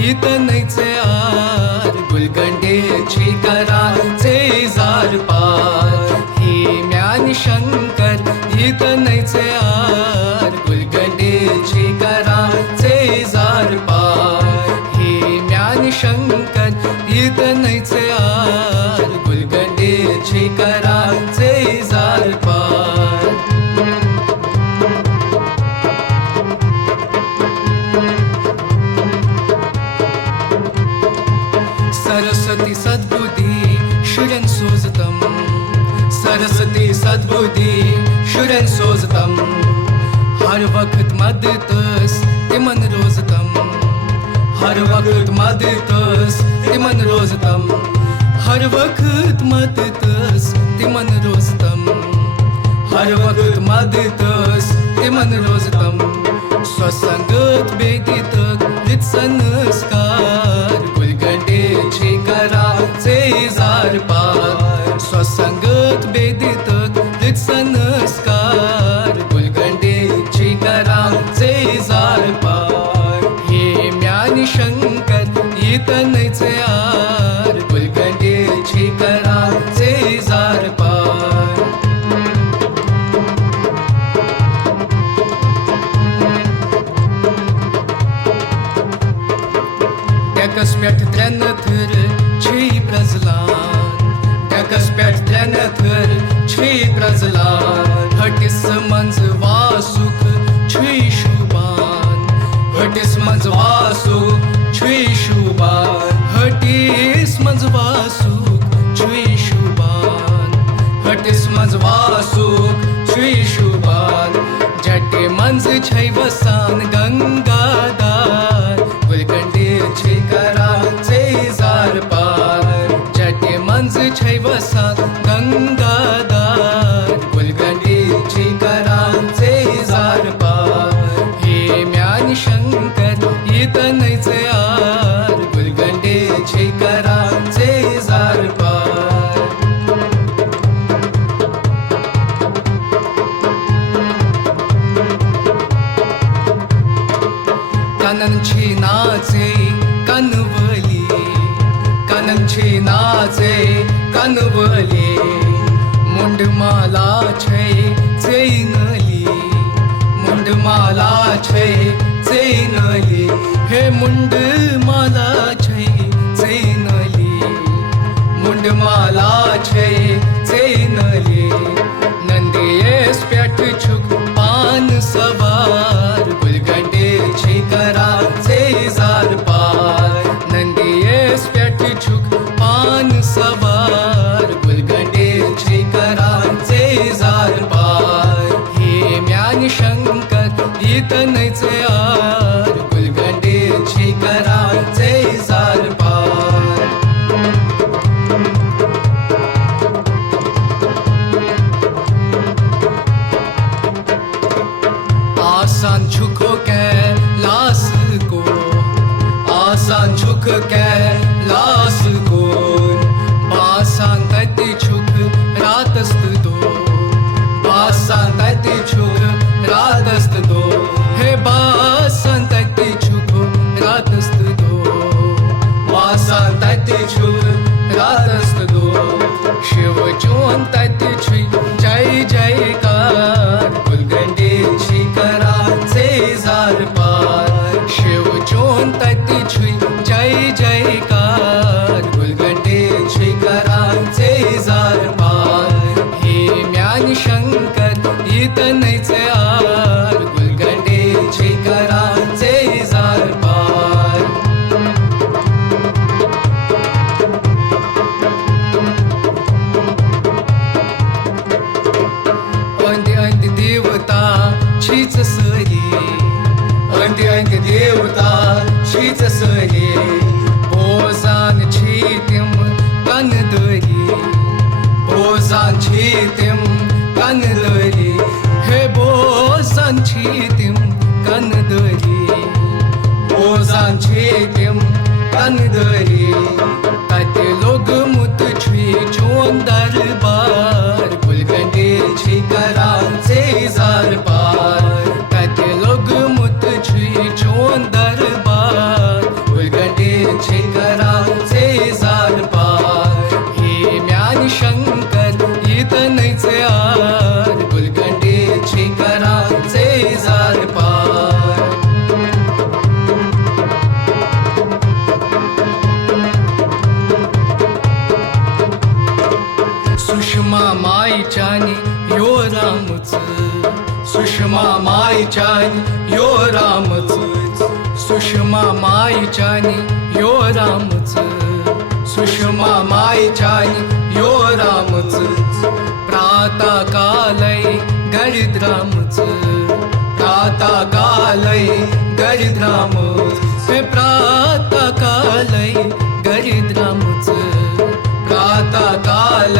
गीत नैचे आर गुलगंडेची कराचे जार पार हे ज्ञान शंकर गीत नैचे आर गुलगंडेची कराचे जार पार हे ज्ञान शंकर गीत नैचे आर गुलगंडेची कराचे जार पार सरस्वती सद्बुद्धी शुरन सोजतम सरस्वती सद्बुद्धी शुरन सोजतम हर वक्त मदतस तिमन रोजतम हर वक्त मदतस तिमन रोजतम हर वक्त मदतस तिमन रोजतम हर वक्त मदतस तिमन रोजतम स्वसंगत बेदितक संस्कार गुलगंडेची कराचे जार पार स्वसंगत बेदितक संस्कार गुलगंडेची कराचे जार पार हे ज्ञान शंकर गीत नैचे आर गुलगंडेची कराचे जार पार Dekas pet trenathır çi prazlan Dekas pet trenathır çi prazlan Hatis manz vasuk çi şuban Hatis manz vasuk çi şuban Hatis manz vasuk çi şuban Hatis manz vasuk çi şuban Jate manz çay vasan gangadar गुलगंडेची कराचे जार पार जटे मंज छै वसान गंगादार गुलगंडेची कराचे जार पार हे ज्ञान शंकर गीत नैचे R गुलगंडेची कराचे जार पार काननची नाचे कानवली काननची नाचे कानवली मुंडमाला छै चैनली मुंडमाला छै चैनली हे मुंडमाला छै चैनली मुंडमाला छै चैनली नंदियेस पेट छुक पान सवार गुलगंडेची कराचे जार पार नंदियेस पेट छुक पान सवार गुलगंडेची कराचे जार पार हे ज्ञान शंकर गीत नैचे आर गुलगंडेची कराचे जार पार आसान झुक कैलाश को आसान झुक कैलाश को बासान तति झुक रातस्त दो बासान तति झुक रातस्त दो हे बासान तति झुक रातस्त दो बासान तति झुक रातस्त दो शिव जोन तति झुक जय जयकार गुलगंडेची कराचे जार पार शिव जोन तति छुई जय जयकार गुलगंडेची कराचे जार पार हे ज्ञान शंकर गीत नैचे आर गुलगंडेची कराचे जार पार अंधी अंधी देवता छीच सरी अंधी अंधी देवता छीच सरी बोजान छीतिम कनदरी बोजान छीतिम कनदरी हे बोजान छीतिम कनदरी बोजान छीतिम कनदरी तते लोग मुत छुई चोन दरबार गुलगंडेची कराचे जार पार तते लोग मुत छुई चोन दरबार गुलगंडे शंकर इतनैचे आर गुलकंडीची कराचे जार पार सुषमा माईच्यानी यो रामच सुषमा माईच्यानी यो रामच सुषमा माईच्यानी यो रामच सुषमा माईच्यानी यो रामच प्रातः कालै गरिद्रामच प्रातः कालै गरिद्रामच प्रातः कालै गरिद्रामच प्रातः कालै